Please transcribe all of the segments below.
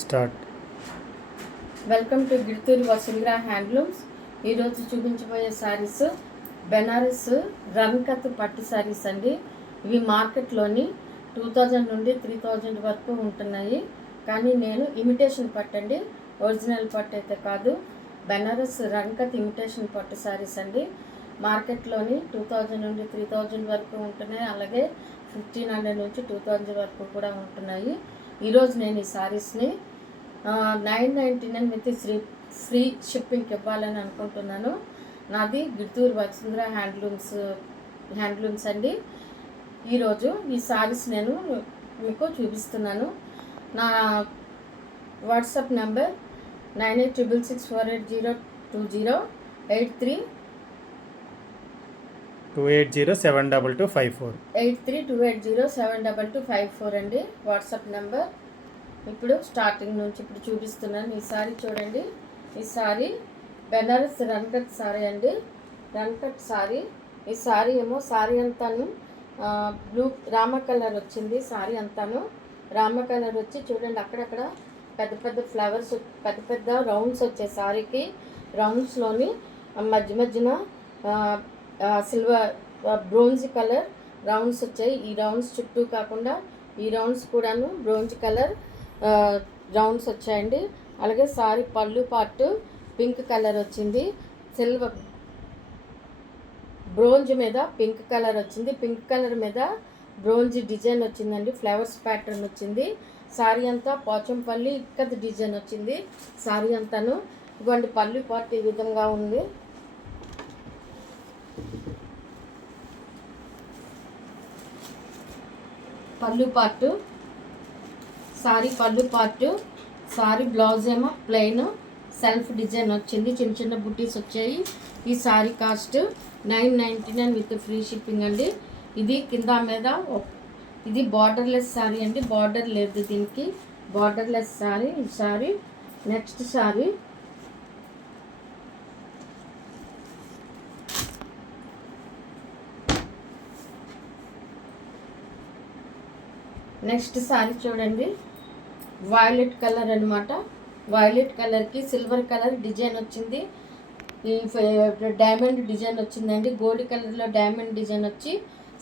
Start. Welcome to Giduturi Vasundhara handlooms. ఈరోజు చూపించబోయే శారీస్ బెనారస్ రన్కత్ పట్టు శారీస్ అండి. ఇవి మార్కెట్లోని 2000 నుండి 3000 వరకు ఉంటున్నాయి. కానీ నేను ఇమిటేషన్ పట్టు అండి, ఒరిజినల్ పట్టు అయితే కాదు. బెనారస్ రన్కత్ ఇమిటేషన్ పట్టు శారీస్ అండి. మార్కెట్లోని 2000 నుండి 3000 వరకు ఉంటున్నాయి. అలాగే 1500 నుంచి 2000 వరకు కూడా ఉంటున్నాయి. ఈరోజు నేను ఈ శారీస్ని 999 విత్ ఫ్రీ షిప్పింగ్కి ఇవ్వాలని అనుకుంటున్నాను. నాది గిడుతూరి వసుంధర హ్యాండ్లూమ్స్ అండి. ఈరోజు ఈ శారీస్ నేను మీకు చూపిస్తున్నాను. నా వాట్సాప్ నెంబర్ 9866480208 8328072254 8328072254 అండి వాట్సాప్ నెంబర్. ఇప్పుడు స్టార్టింగ్ నుంచి ఇప్పుడు చూపిస్తున్నాను. ఈ సారీ చూడండి. ఈ సారీ బెనారస్ రన్కట్ సారీ అండి. రన్కట్ సారీ. ఈ సారీ ఏమో సారీ అంతాను బ్లూ రామ కలర్ వచ్చింది. సారీ అంతాను రామ కలర్ వచ్చి చూడండి, అక్కడక్కడ పెద్ద పెద్ద ఫ్లవర్స్, పెద్ద పెద్ద రౌండ్స్ వచ్చాయి సారీకి. రౌండ్స్లోని మధ్యన సిల్వర్ బ్రోంజ్ కలర్ రౌండ్స్ వచ్చాయి. ఈ రౌండ్స్ చుట్టూ కాకుండా ఈ రౌండ్స్ కూడాను బ్రోంజ్ కలర్ రౌండ్స్ వచ్చాయండి. అలాగే సారీ పళ్ళు పార్ట్ పింక్ కలర్ వచ్చింది. సిల్వర్ బ్రోంజ్ మీద పింక్ కలర్ వచ్చింది. పింక్ కలర్ మీద బ్రోంజ్ డిజైన్ వచ్చిందండి. ఫ్లవర్స్ ప్యాటర్న్ వచ్చింది. సారీ అంతా పోచంపల్లి ఇక్కత్ డిజైన్ వచ్చింది. సారీ అంతాను ఇవ్వండి. పళ్ళు పార్ట్ ఈ విధంగా ఉంది. పళ్ళు పార్ట్ సారీ పళ్ళు పార్ట్. సారీ బ్లౌజ్ ఏమో ప్లెయిన్ సెల్ఫ్ డిజైన్ వచ్చింది. చిన్న చిన్న బుట్టీస్ వచ్చాయి. ఈ sari cost 999 with free shipping అండి. ఇది కింద మీద ఇది బార్డర్లెస్ సారీ అండి. బార్డర్ లేదు దీనికి, బార్డర్లెస్ సారీ. ఈ సారీ నెక్స్ట్ సారీ చూడండి. వైలెట్ కలర్ అనమాట. వైలెట్ కలర్కి సిల్వర్ కలర్ డిజైన్ వచ్చింది. ఈ డైమండ్ డిజైన్ వచ్చిందండి. గోల్డ్ కలర్లో డైమండ్ డిజైన్ వచ్చి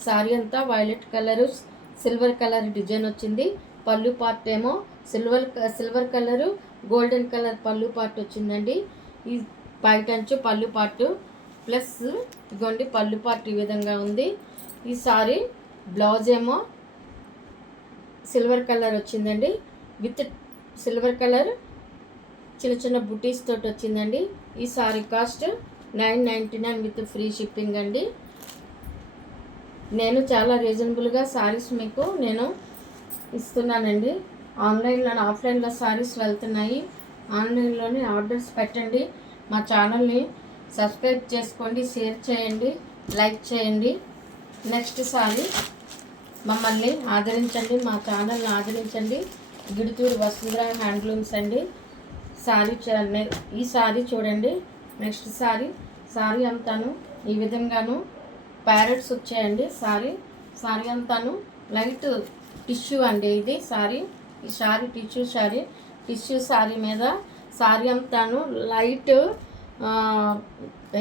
సారీ అంతా violet colour silver colour design వచ్చింది. పళ్ళు పార్ట్ ఏమో సిల్వర్ కలరు గోల్డెన్ కలర్ పళ్ళు పార్ట్ వచ్చిందండి. ఈ పైటంచు పళ్ళు పార్ట్ ప్లస్ ఇగోండి పళ్ళు పార్ట్ ఈ విధంగా ఉంది. ఈ సారీ బ్లౌజ్ ఏమో సిల్వర్ కలర్ వచ్చిందండి. విత్ సిల్వర్ కలర్ చిన్న చిన్న బుటీస్ తోటి వచ్చిందండి. ఈ sari cost 999 with free shipping అండి. నేను చాలా రీజనబుల్గా సారీస్ మీకు నేను ఇస్తున్నానండి. ఆన్లైన్లో ఆఫ్లైన్లో సారీస్ వెళ్తున్నాయి. ఆన్లైన్లోనే ఆర్డర్స్ పెట్టండి. మా ఛానల్ని సబ్స్క్రైబ్ చేసుకోండి, షేర్ చేయండి, లైక్ చేయండి. నెక్స్ట్ సారీ మమ్మల్ని ఆదరించండి, మా ఛానల్ని ఆదరించండి. గిడుతూరి వసుంధర హ్యాండ్లూమ్స్ అండి. సారీ ఈ సారీ చూడండి. నెక్స్ట్ సారీ అంతాను ఈ విధంగాను ప్యారెట్స్ వచ్చాయండి. సారీ అంతాను లైట్ టిష్యూ అండి. ఇది సారీ. ఈ సారీ టిష్యూ సారీ మీద సారీ అంతాను లైట్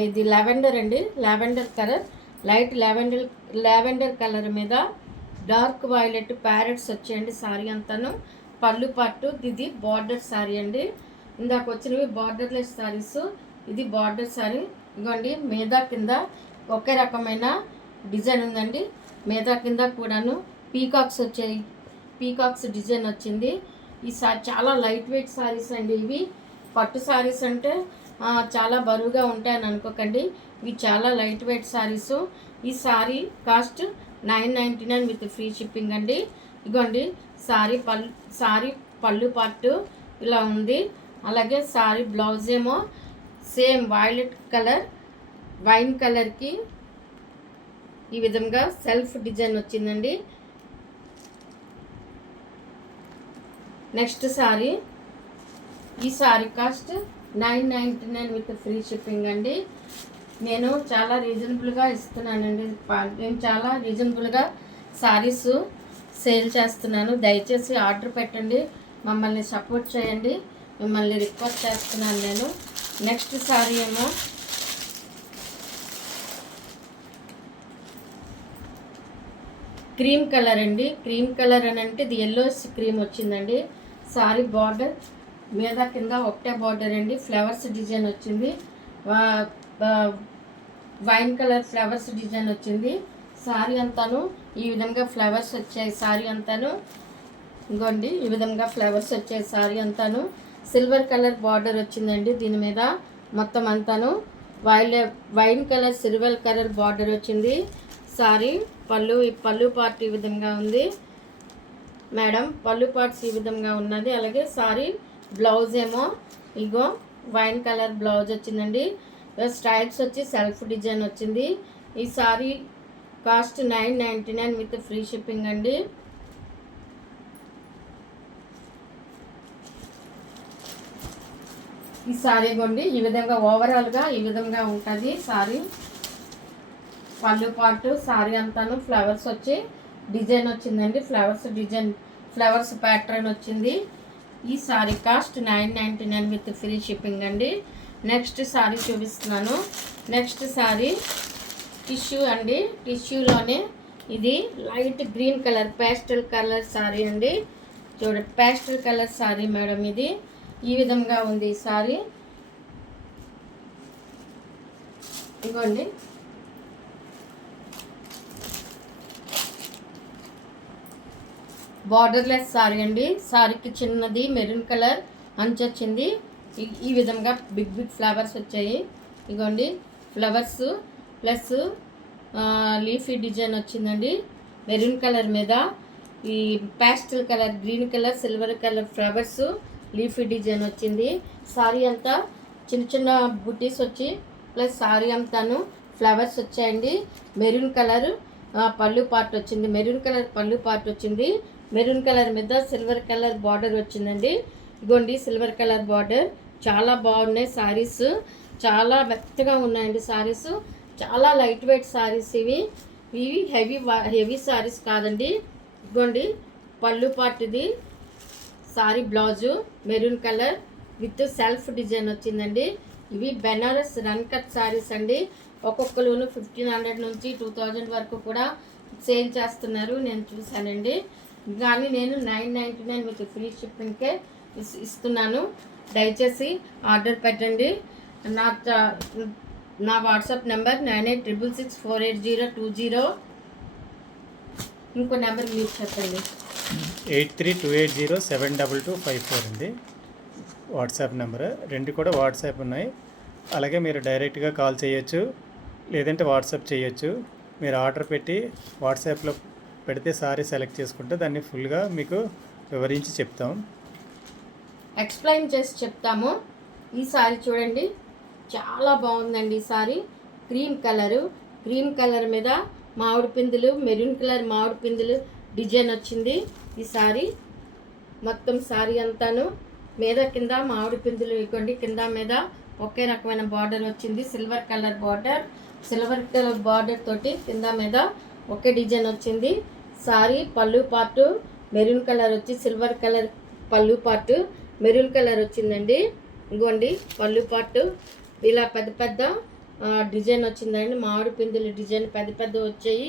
ఇది లెవెండర్ అండి. Lavender colour, light lavender colour మీద డార్క్ వైలెట్ ప్యారెట్స్ వచ్చాయండి. సారీ అంతాను పళ్ళు పట్టు. ఇది బార్డర్ సారీ అండి. ఇందాక వచ్చినవి బార్డర్లెస్ సారీస్. ఇది బార్డర్ సారీ. ఇదిగోండి మీద కింద ఒకే రకమైన డిజైన్ ఉందండి. మీద కింద కూడాను పీకాక్స్ వచ్చాయి. పీకాక్స్ డిజైన్ వచ్చింది. ఈ సారీ చాలా లైట్ వెయిట్ సారీస్ అండి. ఇవి పట్టు సారీస్ అంటే చాలా బరువుగా ఉంటాయని అనుకోకండి. ఇవి చాలా లైట్ వెయిట్ సారీస్. ఈ sari cost 999 with free shipping అండి. ఇగోండి సారీ పళ్ళు పార్ట్ ఇలా ఉంది. అలాగే సారీ బ్లౌజ్ ఏమో సేమ్ వైలెట్ కలర్ వైన్ కలర్కి ఈ విధంగా సెల్ఫ్ డిజైన్ వచ్చిందండి. నెక్స్ట్ సారీ. ఈ sari cost 999 with free shipping అండి. నేను చాలా రీజనబుల్గా ఇస్తున్నానండి. నేను చాలా రీజనబుల్గా సారీస్ సేల్ చేస్తున్నాను. దయచేసి ఆర్డర్ పెట్టండి. మమ్మల్ని సపోర్ట్ చేయండి, మిమ్మల్ని రిక్వెస్ట్ చేస్తున్నాను నేను. నెక్స్ట్ సారీ ఏమో క్రీమ్ కలర్ అండి. క్రీమ్ కలర్ అని అంటే ఇది ఎల్లోస్ క్రీమ్ వచ్చిందండి. సారీ బార్డర్ మీద కింద ఒకటే బార్డర్ అండి. ఫ్లవర్స్ డిజైన్ వచ్చింది, వైన్ కలర్ ఫ్లవర్స్ డిజైన్ వచ్చింది. సారీ అంతాను ఈ విధంగా ఫ్లవర్స్ వచ్చాయి. సారీ అంతాను ఇంకోండి ఈ విధంగా ఫ్లవర్స్ వచ్చాయి. సారీ అంతాను సిల్వర్ కలర్ బార్డర్ వచ్చిందండి. దీని మీద మొత్తం అంతాను wine colour silver colour border వచ్చింది. సారీ పళ్ళు పార్ట్ ఈ విధంగా ఉంది మేడం. పళ్ళు పార్ట్స్ ఈ విధంగా ఉన్నది. అలాగే సారీ బ్లౌజ్ ఏమో ఇగో వైన్ కలర్ బ్లౌజ్ వచ్చిందండి. స్ట్రైప్స్ వచ్చి సెల్ఫ్ డిజైన్ వచ్చింది. ఈ sari cost 999 with free shipping అండి. ఈ సారీ కొండి ఈ విధంగా ఓవరాల్గా ఈ విధంగా ఉంటుంది సారీ. పళ్ళు పాటు సారీ అంతాను ఫ్లవర్స్ వచ్చి డిజైన్ వచ్చిందండి. ఫ్లవర్స్ ప్యాటర్న్ వచ్చింది. ఈ sari cost 999 with free shipping అండి. నెక్స్ట్ సారీ చూపిస్తున్నాను. నెక్స్ట్ సారీ టిష్యూ అండి. టిష్యూలోనే ఇది light green colour pastel colour sorry అండి. చూడండి పేస్టల్ కలర్ సారీ మేడం. ఇది ఈ విధంగా ఉంది ఈ సారీ. ఇదిగోండి బార్డర్లెస్ సారీ అండి. సారీకి చిన్నది మెరూన్ కలర్ అంచు వచ్చింది. ఈ విధంగా బిగ్ ఫ్లవర్స్ వచ్చాయి. ఇదిగోండి ఫ్లవర్స్ ప్లస్ లీఫీ డిజైన్ వచ్చిందండి. మెరూన్ కలర్ మీద ఈ pastel colour green colour silver colour flowers leafy design వచ్చింది. సారీ అంతా చిన్న చిన్న బుటీస్ వచ్చి ప్లస్ సారీ అంతాను ఫ్లవర్స్ వచ్చాయండి. మెరూన్ కలర్ పళ్ళు పార్ట్ వచ్చింది. మెరూన్ కలర్ పళ్ళు పార్ట్ వచ్చింది. మెరూన్ కలర్ మీద సిల్వర్ కలర్ బార్డర్ వచ్చిందండి. ఇగోండి సిల్వర్ కలర్ బార్డర్. చాలా బాగున్నాయి సారీస్, చాలా మెత్తగా ఉన్నాయండి సారీస్. చాలా లైట్ వెయిట్ సారీస్ ఇవి హెవీ సారీస్ కాదండి. ఇగోండి పళ్ళు పార్ట్ ఇది. Sorry blouse maroon colour with self design వచ్చిందండి. ఇవి బెనారస్ రన్ కట్ సారీస్ అండి. ఒక్కొక్కరును 1500 నుంచి 2000 వరకు కూడా సేల్ చేస్తున్నారు, నేను చూశానండి. కానీ నేను 999 విత్ ఫ్రీ షిప్పింగ్కే ఇస్తున్నాను. దయచేసి ఆర్డర్ పెట్టండి. నా వాట్సాప్ నెంబర్ 9866648020. ఇంకో నెంబర్ మీరు చెప్పండి. 8328072254 అండి వాట్సాప్ నెంబర్. రెండు కూడా వాట్సాప్ ఉన్నాయి. అలాగే మీరు డైరెక్ట్గా కాల్ చేయొచ్చు, లేదంటే వాట్సాప్ చేయొచ్చు. మీరు ఆర్డర్ పెట్టి వాట్సాప్లో పెడితే సారీ సెలెక్ట్ చేసుకుంటే దాన్ని ఫుల్గా మీకు వివరించి చెప్తాం, ఎక్స్ప్లెయిన్ చేసి చెప్తాము. ఈ సారీ చూడండి చాలా బాగుందండి. ఈ సారీ క్రీమ్ కలర్ మీద మామిడి పిందులు మెరూన్ కలర్ మామిడి పిందులు డిజైన్ వచ్చింది. ఈ సారీ మొత్తం సారీ అంతాను మీద కింద మామిడి పిందులు ఇవ్వండి. కింద మీద ఒకే రకమైన బార్డర్ వచ్చింది. సిల్వర్ కలర్ బార్డర్ తోటి కింద మీద ఒకే డిజైన్ వచ్చింది. సారీ పళ్ళు పార్టు మెరూన్ కలర్ వచ్చి సిల్వర్ కలర్ పళ్ళు పార్టు మెరూన్ కలర్ వచ్చిందండి. ఇదిగోండి పళ్ళు పార్టు ఇలా పెద్ద డిజైన్ వచ్చిందండి. మామిడి పిందుల డిజైన్ పెద్ద వచ్చాయి.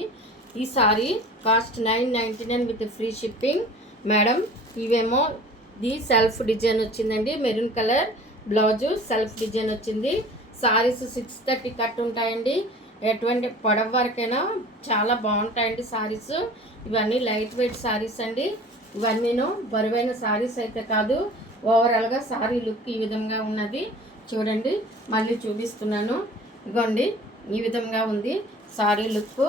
ఈ sari cost 999 with free shipping madam. ఇవేమో ది సెల్ఫ్ డిజైన్ వచ్చిందండి. Maroon colour blouse self design వచ్చింది. సారీస్ 630 కట్ ఉంటాయండి. ఎటువంటి పొడవు వరకైనా చాలా బాగుంటాయండి సారీస్. ఇవన్నీ లైట్ వెయిట్ సారీస్ అండి. ఇవన్నీను బరువైన సారీస్ అయితే కాదు. ఓవరాల్గా సారీ లుక్ ఈ విధంగా ఉన్నది. చూడండి మళ్ళీ చూపిస్తున్నాను. ఇగోండి ఈ విధంగా ఉంది సారీ లుక్.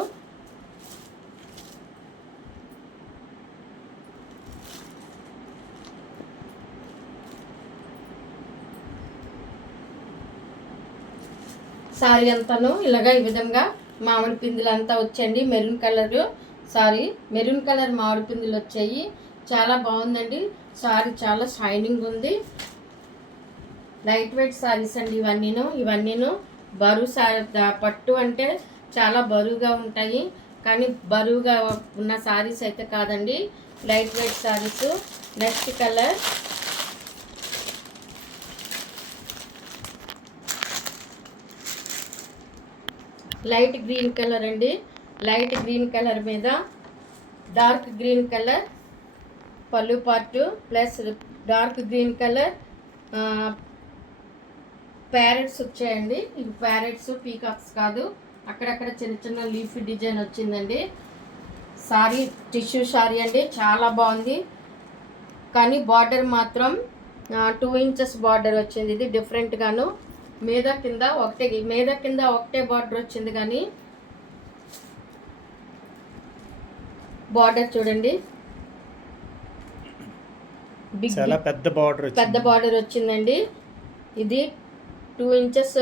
సారీ అంతాను ఇలాగా ఈ విధంగా మామిడి పిందులు అంతా వచ్చండి. మెరూన్ కలర్ మామిడి పిందులు వచ్చాయి. చాలా బాగుందండి సారీ, చాలా షైనింగ్ ఉంది. లైట్ వెయిట్ సారీస్ అండి ఇవన్నీను. బరువు సారీ పట్టు అంటే చాలా బరువుగా ఉంటాయి. కానీ బరువుగా ఉన్న శారీస్ అయితే కాదండి, light weight saris. Next colour light green colour అండి. లైట్ గ్రీన్ కలర్ మీద డార్క్ గ్రీన్ కలర్ పళ్ళు part plus dark green colour parrots వచ్చాయండి. ఇవి ప్యారెట్స్, పీకాక్స్ కాదు. అక్కడక్కడ చిన్న చిన్న లీఫ్ డిజైన్ వచ్చిందండి. సారీ టిష్యూ సారీ అండి, చాలా బాగుంది. కానీ బార్డర్ మాత్రం 2 ఇంచెస్ బార్డర్ వచ్చింది. ఇది డిఫరెంట్గాను మీద కింద ఒకటే బార్డర్ వచ్చింది. కానీ బార్డర్ చూడండి, చాలా పెద్ద బార్డర్ వచ్చిందండి. ఇది 2 ఇంచెస్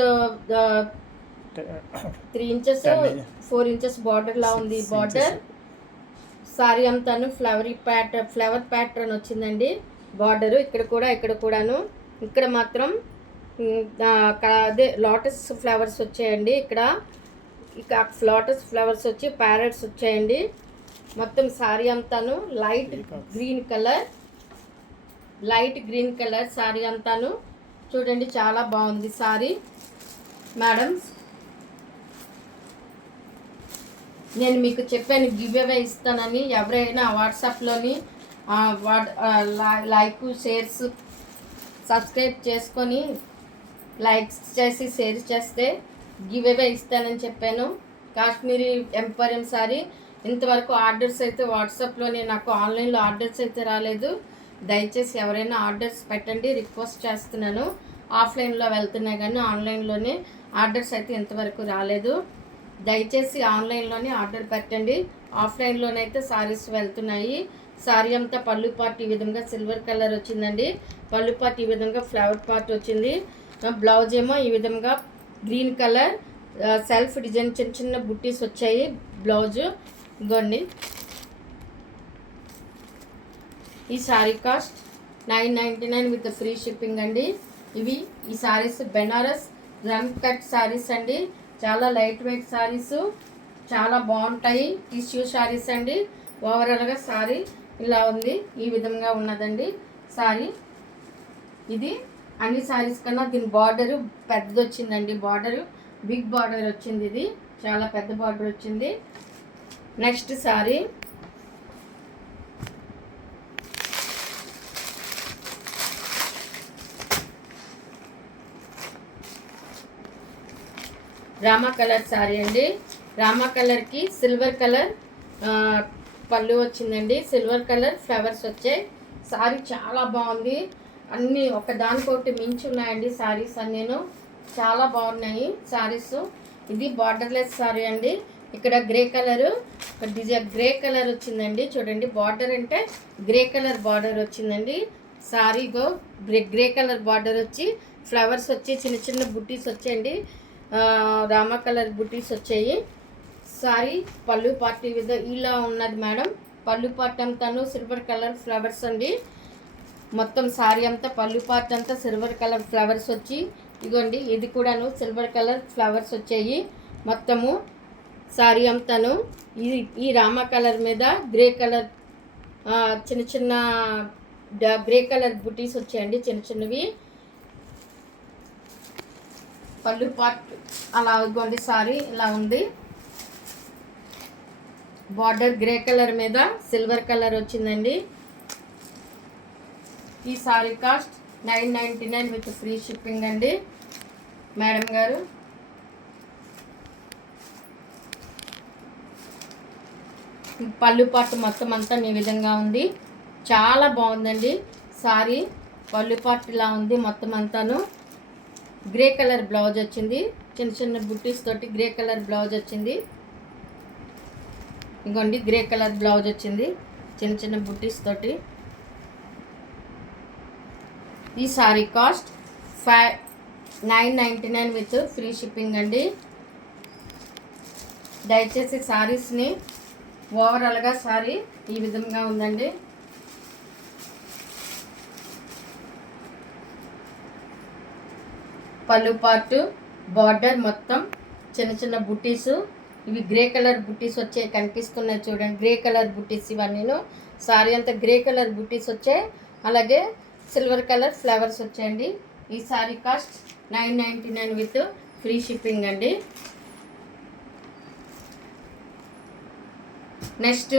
3 ఇంచెస్ 4 ఇంచెస్ బార్డర్ లా ఉంది. బార్డర్ సారీ అంతాను ఫ్లవర్ ప్యాటర్న్ వచ్చిందండి. బార్డరు ఇక్కడ కూడాను. ఇక్కడ మాత్రం అదే లోటస్ ఫ్లవర్స్ వచ్చాయండి. ఇక లోటస్ ఫ్లవర్స్ వచ్చి ప్యారెట్స్ వచ్చాయండి. మొత్తం సారీ అంతాను లైట్ గ్రీన్ కలర్ సారీ అంతాను చూడండి, చాలా బాగుంది సారీ. మేడం, నేను మీకు చెప్పాను గివ్ అవే ఇస్తానని. ఎవరైనా వాట్సాప్లోని లైక్, షేర్స్, సబ్స్క్రైబ్ చేసుకొని లైక్స్ చేసి షేర్ చేస్తే గివ్ అవే ఇస్తానని చెప్పాను. కాశ్మీరీ ఎంపోరియం సారీ ఇంతవరకు ఆర్డర్స్ అయితే వాట్సాప్లోనే, నాకు ఆన్లైన్లో ఆర్డర్స్ అయితే రాలేదు. దయచేసి ఎవరైనా ఆర్డర్స్ పెట్టండి, రిక్వెస్ట్ చేస్తున్నాను. ఆఫ్లైన్లో వెళ్తున్నాయి కానీ ఆన్లైన్లోనే ఆర్డర్స్ అయితే ఇంతవరకు రాలేదు. దయచేసి ఆన్లైన్లోనే ఆర్డర్ పెట్టండి. ఆఫ్లైన్లోనైతే సారీస్ వెళ్తున్నాయి. సారీ అంతా పళ్ళు పార్ట్ ఈ విధంగా సిల్వర్ కలర్ వచ్చిందండి. పళ్ళు పార్ట్ ఈ విధంగా ఫ్లవర్ పార్ట్ వచ్చింది. బ్లౌజ్ ఏమో ఈ విధంగా గ్రీన్ కలర్ సెల్ఫ్ డిజైన్ చిన్న చిన్న బుట్టీస్ వచ్చాయి. బ్లౌజు ఇగోండి. ఈ sari cost 999 with free shipping అండి. ఈ సారీస్ బెనారస్ రన్ కట్ సారీస్ అండి. చాలా లైట్ వెయిట్ సారీస్, చాలా బాగుంటాయి. టిష్యూ సారీస్ అండి. ఓవరాల్గా సారీ ఇలా ఉంది, ఈ విధంగా ఉన్నదండి సారీ. ఇది అన్ని సారీస్ కన్నా దీని బార్డరు పెద్దది వచ్చిందండి. బార్డరు బిగ్ బార్డర్ వచ్చింది. ఇది చాలా పెద్ద బార్డర్ వచ్చింది. Next sorry Rama colour sorry అండి. రామా కలర్కి సిల్వర్ కలర్ పళ్ళు వచ్చిందండి. సిల్వర్ కలర్ ఫ్లవర్స్ వచ్చాయి. సారీ చాలా బాగుంది. అన్నీ ఒకదానికొకటి మించి ఉన్నాయండి సారీస్ అన్నీను, చాలా బాగున్నాయి సారీస్. ఇది బార్డర్లెస్ సారీ అండి. ఇక్కడ గ్రే కలర్ వచ్చిందండి. చూడండి, బార్డర్ అంటే గ్రే కలర్ బార్డర్ వచ్చిందండి. సారీగో గ్రే కలర్ బార్డర్ వచ్చి ఫ్లవర్స్ వచ్చి చిన్న చిన్న బుట్టీస్ వచ్చాయండి. రామా కలర్ బుట్టీస్ వచ్చాయి. సారీ పళ్ళు పార్ట్ ఇలా ఉన్నది మేడం. పళ్ళు పార్ట్ అంతాను సిల్వర్ కలర్ ఫ్లవర్స్ అండి. మొత్తం సారీ అంతా పళ్ళు పార్ట్ అంతా సిల్వర్ కలర్ ఫ్లవర్స్ వచ్చి ఇగోండి, ఇది కూడాను సిల్వర్ కలర్ ఫ్లవర్స్ వచ్చాయి. మొత్తము సారీ అంతాను ఈ రామా కలర్ మీద గ్రే కలర్ చిన్న చిన్న గ్రే కలర్ బుటీస్ వచ్చాయండి, చిన్న చిన్నవి. పళ్ళు పార్ట్ అలా ఇగోండి, సారీ ఇలా ఉంది. బార్డర్ గ్రే కలర్ మీద సిల్వర్ కలర్ వచ్చిందండి. ఈ sari cost 999 with free shipping అండి. మేడం గారు, పళ్ళు పార్ట్ మొత్తం అంతా ఈ విధంగా ఉంది, చాలా బాగుందండి సారీ. పళ్ళు పార్ట్ ఇలా ఉంది మొత్తం అంతాను. గ్రే కలర్ బ్లౌజ్ వచ్చింది, చిన్న చిన్న బుట్టీస్ తోటి గ్రే కలర్ బ్లౌజ్ వచ్చింది. ఇంకోండి, గ్రే కలర్ బ్లౌజ్ వచ్చింది చిన్న చిన్న బుట్టీస్ తోటి. ఈ sari cost 999 with free shipping అండి. దయచేసి సారీస్ని ఓవరాల్గా సారీ ఈ విధంగా ఉందండి. పళ్ళు పార్టు బార్డర్ మొత్తం చిన్న చిన్న బుట్టీసు ఇవి గ్రే కలర్ బుట్టీస్ వచ్చే కనిపిస్తున్నాయి చూడండి. గ్రే కలర్ బుట్టీస్ ఇవన్నీను. సారీ అంతా గ్రే కలర్ బుట్టీస్ వచ్చాయి. అలాగే సిల్వర్ కలర్ ఫ్లవర్స్ వచ్చాయండి. ఈ sari cost 999 with free shipping అండి. నెక్స్ట్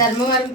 ధర్మవరం